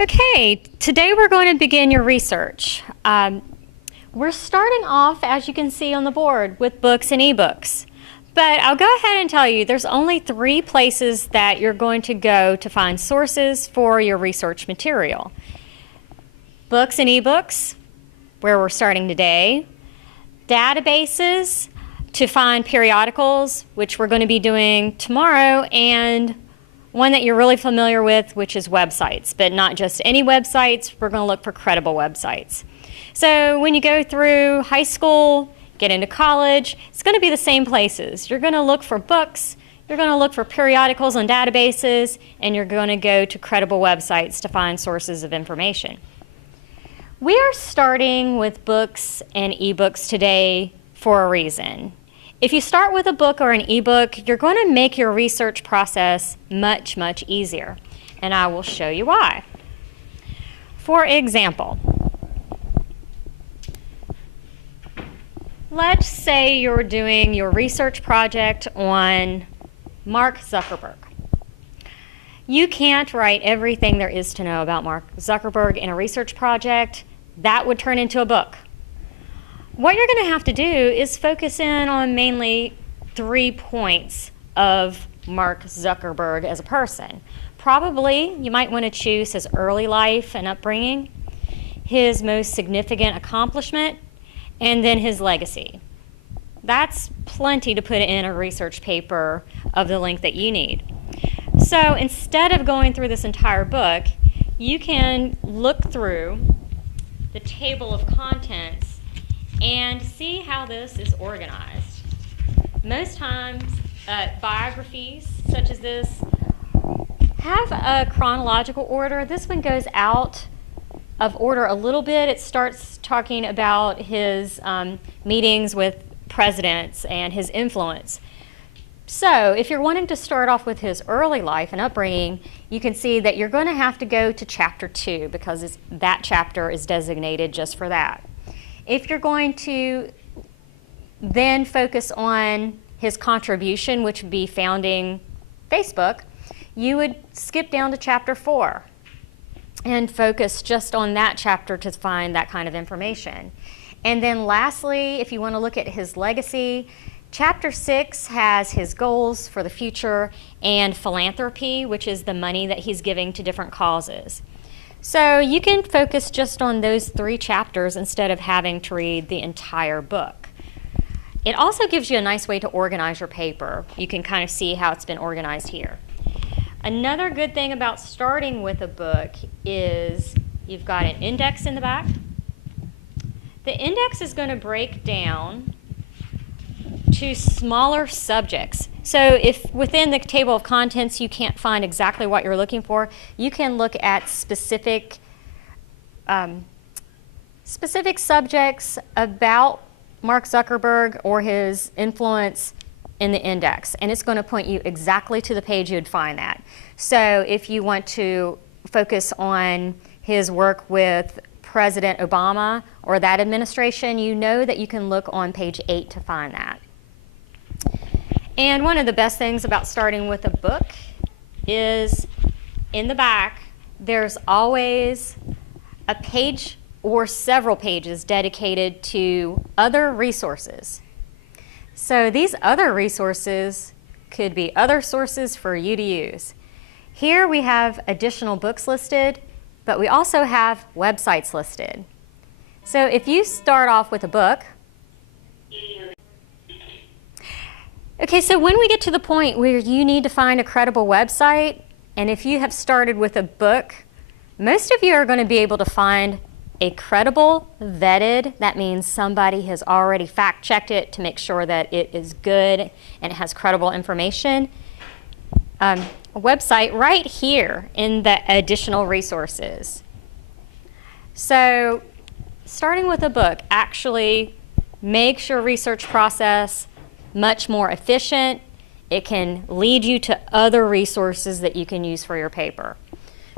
Okay, today we're going to begin your research. We're starting off, as you can see on the board, with books and ebooks. But I'll go ahead and tell you there's only 3 places that you're going to go to find sources for your research material. Books and ebooks, where we're starting today. Databases to find periodicals, which we're going to be doing tomorrow, and one that you're really familiar with, which is websites, but not just any websites. We're going to look for credible websites. So when you go through high school, get into college, it's going to be the same places. You're going to look for books, you're going to look for periodicals on databases, and you're going to go to credible websites to find sources of information. We are starting with books and ebooks today for a reason. If you start with a book or an ebook, you're going to make your research process much, much easier. And I will show you why. For example, let's say you're doing your research project on Mark Zuckerberg. You can't write everything there is to know about Mark Zuckerberg in a research project. That would turn into a book. What you're going to have to do is focus in on mainly 3 points of Mark Zuckerberg as a person. Probably you might want to choose his early life and upbringing, his most significant accomplishment, and then his legacy. That's plenty to put in a research paper of the length that you need. So instead of going through this entire book, you can look through the table of contents and see how this is organized. Most times, biographies such as this have a chronological order. This one goes out of order a little bit. It starts talking about his meetings with presidents and his influence. So if you're wanting to start off with his early life and upbringing, you can see that you're going to have to go to chapter 2 because that chapter is designated just for that. If you're going to then focus on his contribution, which would be founding Facebook, you would skip down to chapter 4 and focus just on that chapter to find that kind of information. And then lastly, if you want to look at his legacy, chapter 6 has his goals for the future and philanthropy, which is the money that he's giving to different causes. So you can focus just on those 3 chapters instead of having to read the entire book. It also gives you a nice way to organize your paper. You can kind of see how it's been organized here. Another good thing about starting with a book is you've got an index in the back. The index is going to break down to smaller subjects. So if within the table of contents you can't find exactly what you're looking for, you can look at specific subjects about Mark Zuckerberg or his influence in the index, and it's going to point you exactly to the page you'd find that. So if you want to focus on his work with President Obama or that administration, you know that you can look on page 8 to find that. And one of the best things about starting with a book is in the back, there's always a page or several pages dedicated to other resources. So these other resources could be other sources for you to use. Here we have additional books listed, but we also have websites listed. So if you start off with a book, okay, so when we get to the point where you need to find a credible website, and if you have started with a book, most of you are going to be able to find a credible, vetted, that means somebody has already fact-checked it to make sure that it is good and it has credible information, a website right here in the additional resources. So starting with a book actually makes your research process much more efficient. It can lead you to other resources that you can use for your paper.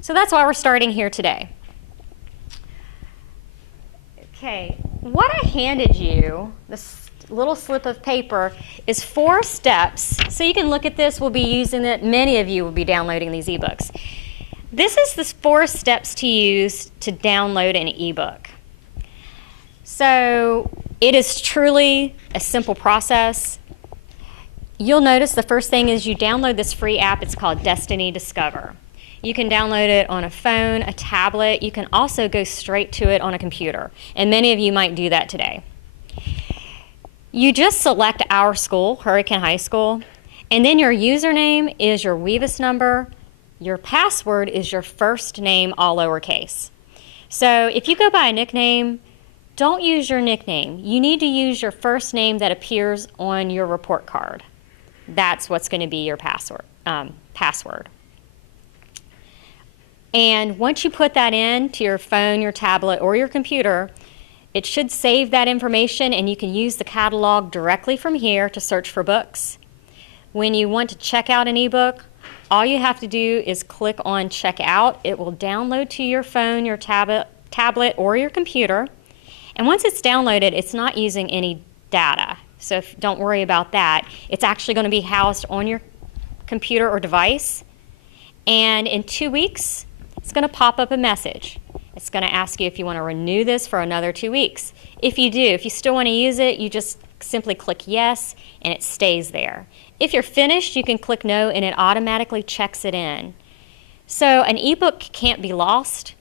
So that's why we're starting here today. Okay, what I handed you, this little slip of paper, is 4 steps. So you can look at this. We'll be using it. Many of you will be downloading these ebooks. This is the 4 steps to use to download an ebook. So it is truly a simple process. You'll notice the first thing is you download this free app. It's called Destiny Discover. You can download it on a phone, a tablet. You can also go straight to it on a computer, and many of you might do that today. You just select our school, Hurricane High School, and then your username is your WEVIS number. Your password is your first name, all lowercase. So if you go by a nickname, don't use your nickname. You need to use your first name that appears on your report card. That's what's going to be your password. And once you put that in to your phone, your tablet, or your computer, it should save that information, and you can use the catalog directly from here to search for books. When you want to check out an ebook, all you have to do is click on Check Out. It will download to your phone, your tablet, or your computer. And once it's downloaded, it's not using any data. So don't worry about that. It's actually going to be housed on your computer or device. And in 2 weeks, it's going to pop up a message. It's going to ask you if you want to renew this for another 2 weeks. If you do, if you still want to use it, you just simply click yes, and it stays there. If you're finished, you can click no, and it automatically checks it in. So an ebook can't be lost.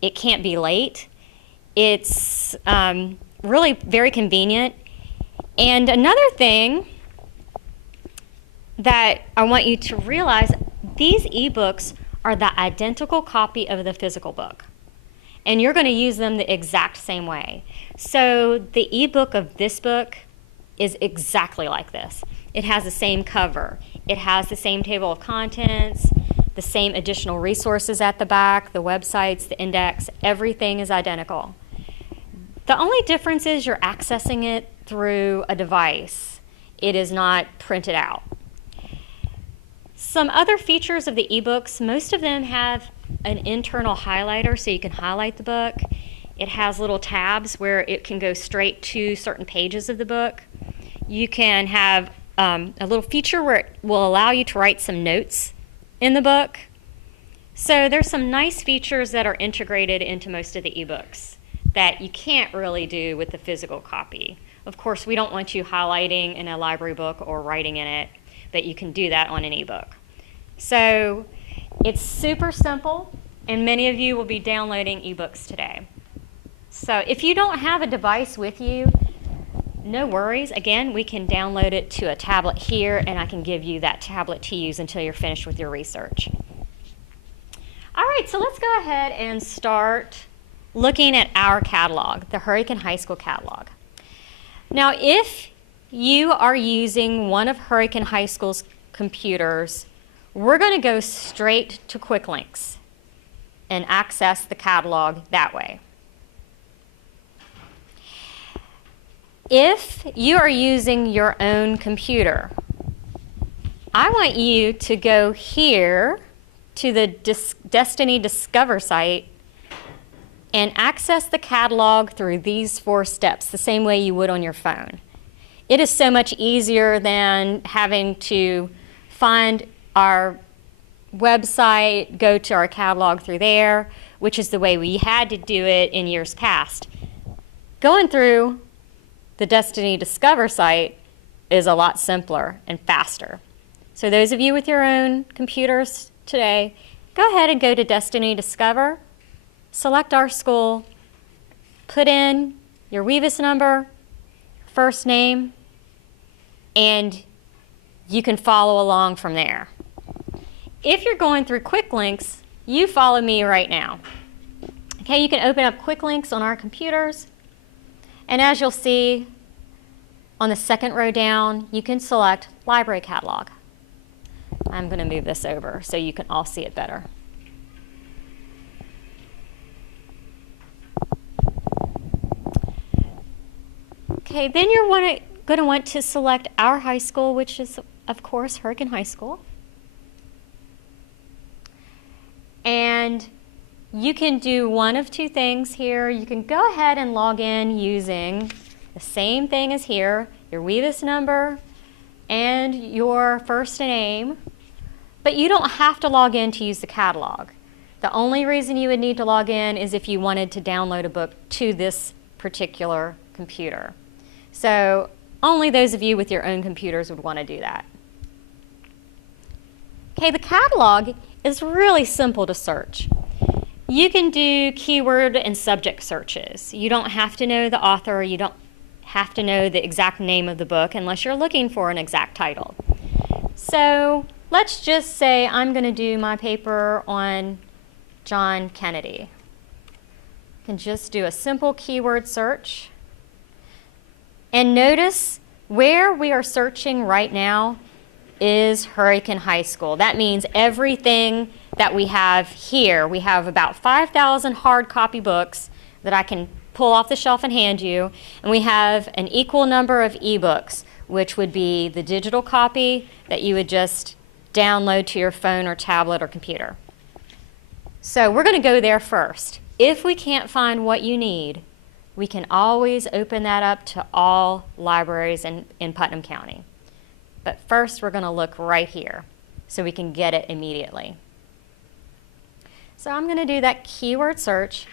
It can't be late. It's really very convenient. And another thing that I want you to realize, these ebooks are the identical copy of the physical book. And you're going to use them the exact same way. So the ebook of this book is exactly like this. It has the same cover. It has the same table of contents, the same additional resources at the back, the websites, the index, everything is identical. The only difference is you're accessing it through a device. It is not printed out. Some other features of the ebooks, most of them have an internal highlighter so you can highlight the book. It has little tabs where it can go straight to certain pages of the book. You can have a little feature where it will allow you to write some notes in the book. So there's some nice features that are integrated into most of the ebooks that you can't really do with the physical copy. Of course, we don't want you highlighting in a library book or writing in it, but you can do that on an ebook. So it's super simple, and many of you will be downloading ebooks today. So if you don't have a device with you, no worries. Again, we can download it to a tablet here, and I can give you that tablet to use until you're finished with your research. All right, so let's go ahead and start looking at our catalog, the Hurricane High School catalog. Now, if you are using one of Hurricane High School's computers, we're going to go straight to Quick Links and access the catalog that way. If you are using your own computer, I want you to go here to the Destiny Discover site and access the catalog through these 4 steps, the same way you would on your phone. It is so much easier than having to find our website, go to our catalog through there, which is the way we had to do it in years past. Going through the Destiny Discover site is a lot simpler and faster. So those of you with your own computers today, go ahead and go to Destiny Discover, select our school, put in your WEVIS number, first name, and you can follow along from there. If you're going through Quick Links, you follow me right now. Okay, you can open up Quick Links on our computers, and as you'll see on the second row down, you can select Library Catalog. I'm going to move this over so you can all see it better. Okay, then you're going to want to select our high school, which is, of course, Hurricane High School. And you can do one of 2 things here. You can go ahead and log in using the same thing as here, your WEVIS number and your first name, but you don't have to log in to use the catalog. The only reason you would need to log in is if you wanted to download a book to this particular computer. So only those of you with your own computers would want to do that. Okay, the catalog is really simple to search. You can do keyword and subject searches. You don't have to know the author, you don't have to know the exact name of the book unless you're looking for an exact title. So let's just say I'm going to do my paper on John Kennedy. I can just do a simple keyword search. And notice where we are searching right now is Hurricane High School. That means everything that we have here. We have about 5,000 hard copy books that I can pull off the shelf and hand you, and we have an equal number of ebooks, which would be the digital copy that you would just download to your phone or tablet or computer. So we're going to go there first. If we can't find what you need, we can always open that up to all libraries in Putnam County. But first we're going to look right here so we can get it immediately. So I'm going to do that keyword search.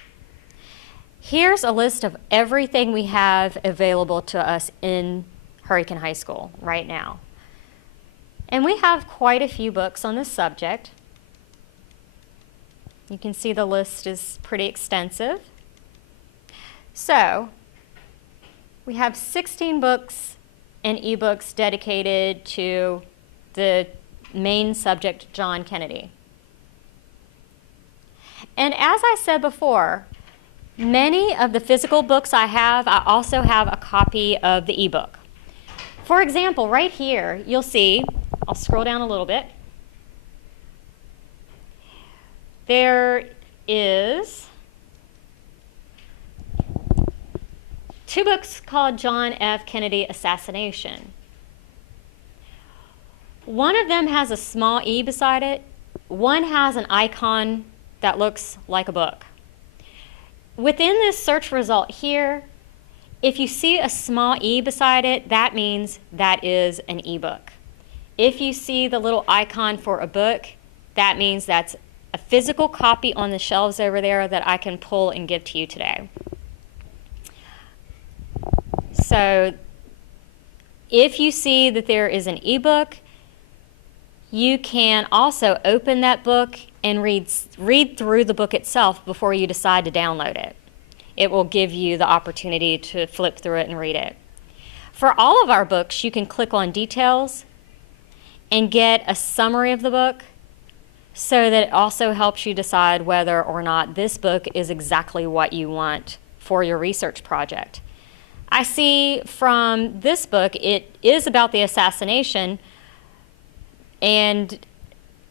Here's a list of everything we have available to us in Hurricane High School right now. And we have quite a few books on this subject. You can see the list is pretty extensive. So we have 16 books and ebooks dedicated to the main subject, John Kennedy. And as I said before, many of the physical books I have, I also have a copy of the ebook. For example, right here, you'll see, I'll scroll down a little bit. There is 2 books called John F. Kennedy Assassination. One of them has a small e beside it. One has an icon that looks like a book. Within this search result here, if you see a small e beside it, that means that is an ebook. If you see the little icon for a book, that means that's a physical copy on the shelves over there that I can pull and give to you today. So if you see that there is an ebook, you can also open that book and read through the book itself before you decide to download it. It will give you the opportunity to flip through it and read it. For all of our books, you can click on details and get a summary of the book so that it also helps you decide whether or not this book is exactly what you want for your research project. I see from this book, it is about the assassination, and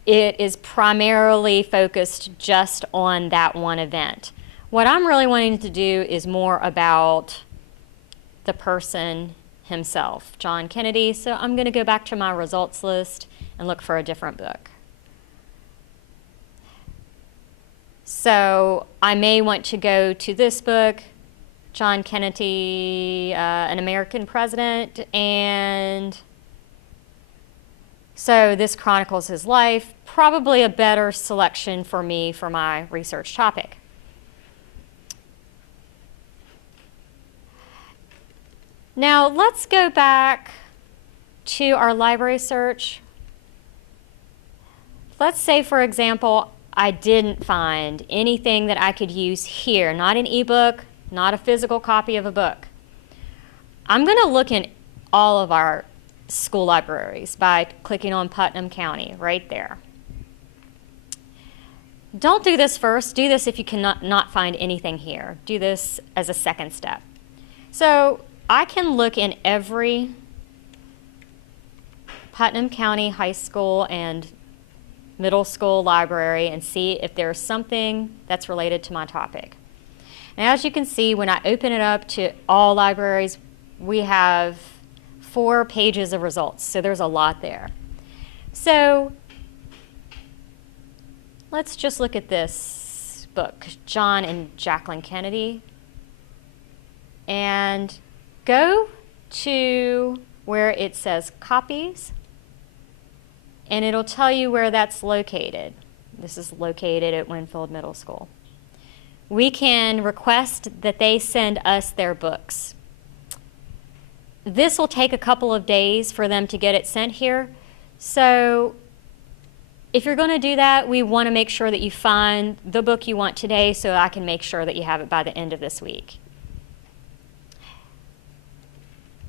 it is primarily focused just on that one event. What I'm really wanting to do is more about the person himself, John Kennedy, so I'm going to go back to my results list and look for a different book. So I may want to go to this book, John Kennedy, an American president, and so this chronicles his life, probably a better selection for me for my research topic. Now let's go back to our library search. Let's say, for example, I didn't find anything that I could use here, not an ebook, not a physical copy of a book. I'm going to look in all of our school libraries by clicking on Putnam County right there. Don't do this first. Do this if you cannot not find anything here. Do this as a second step. So I can look in every Putnam County high school and middle school library and see if there's something that's related to my topic. And as you can see, when I open it up to all libraries, we have 4 pages of results, so there's a lot there. So let's just look at this book, John and Jacqueline Kennedy, and go to where it says copies, and it'll tell you where that's located. This is located at Winfield Middle School. We can request that they send us their books. This will take a couple of days for them to get it sent here. So if you're going to do that, we want to make sure that you find the book you want today so I can make sure that you have it by the end of this week.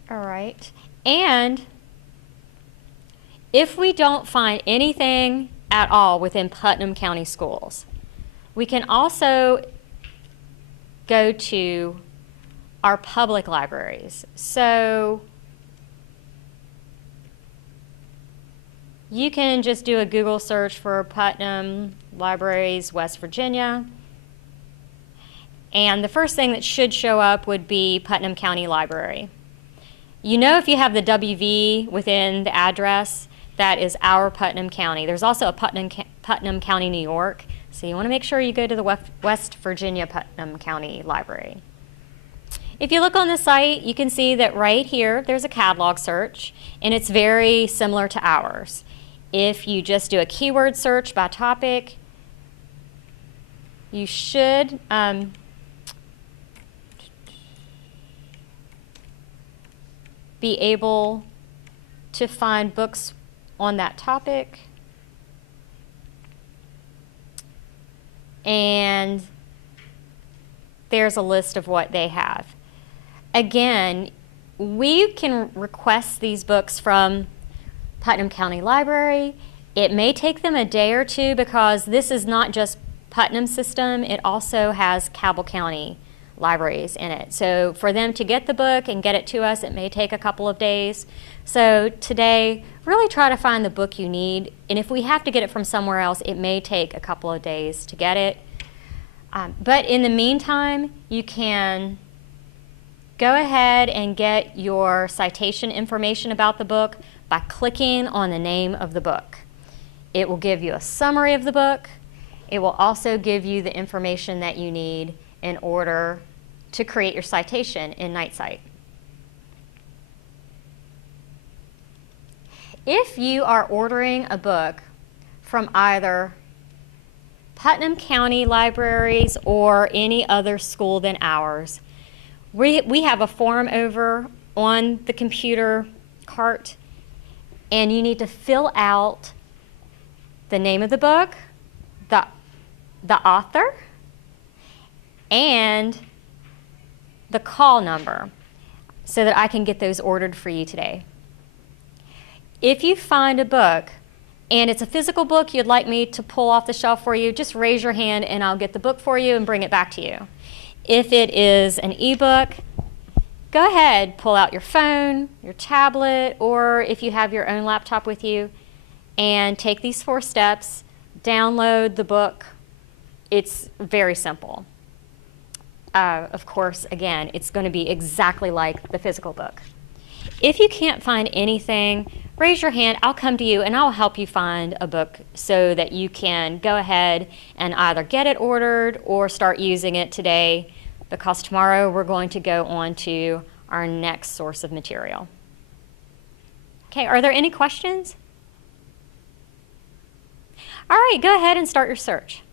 All right. And if we don't find anything at all within Putnam County schools, we can also go to our public libraries. So you can just do a Google search for Putnam Libraries, West Virginia. And the first thing that should show up would be Putnam County Library. You know, if you have the WV within the address, that is our Putnam County. There's also a Putnam County, New York. So you want to make sure you go to the West Virginia Putnam County Library. If you look on the site, you can see that right here, there's a catalog search, and it's very similar to ours. If you just do a keyword search by topic, you should be able to find books on that topic. And there's a list of what they have. Again, we can request these books from Putnam County Library. It may take them a day or two because this is not just Putnam system, it also has Cabell County libraries in it. So for them to get the book and get it to us, it may take a couple of days. So today, really try to find the book you need, and if we have to get it from somewhere else, it may take a couple of days to get it. But in the meantime, you can go ahead and get your citation information about the book by clicking on the name of the book. It will give you a summary of the book. It will also give you the information that you need in order to create your citation in NightSight. If you are ordering a book from either Putnam County Libraries or any other school than ours, we have a form over on the computer cart, and you need to fill out the name of the book, the author, and the call number so that I can get those ordered for you today. If you find a book and it's a physical book you'd like me to pull off the shelf for you, just raise your hand and I'll get the book for you and bring it back to you. If it is an ebook, go ahead, pull out your phone, your tablet, or if you have your own laptop with you, and take these 4 steps, download the book. It's very simple. Of course, again, it's going to be exactly like the physical book. If you can't find anything, raise your hand, I'll come to you and I'll help you find a book so that you can go ahead and either get it ordered or start using it today, because tomorrow we're going to go on to our next source of material. Okay, are there any questions? All right, go ahead and start your search.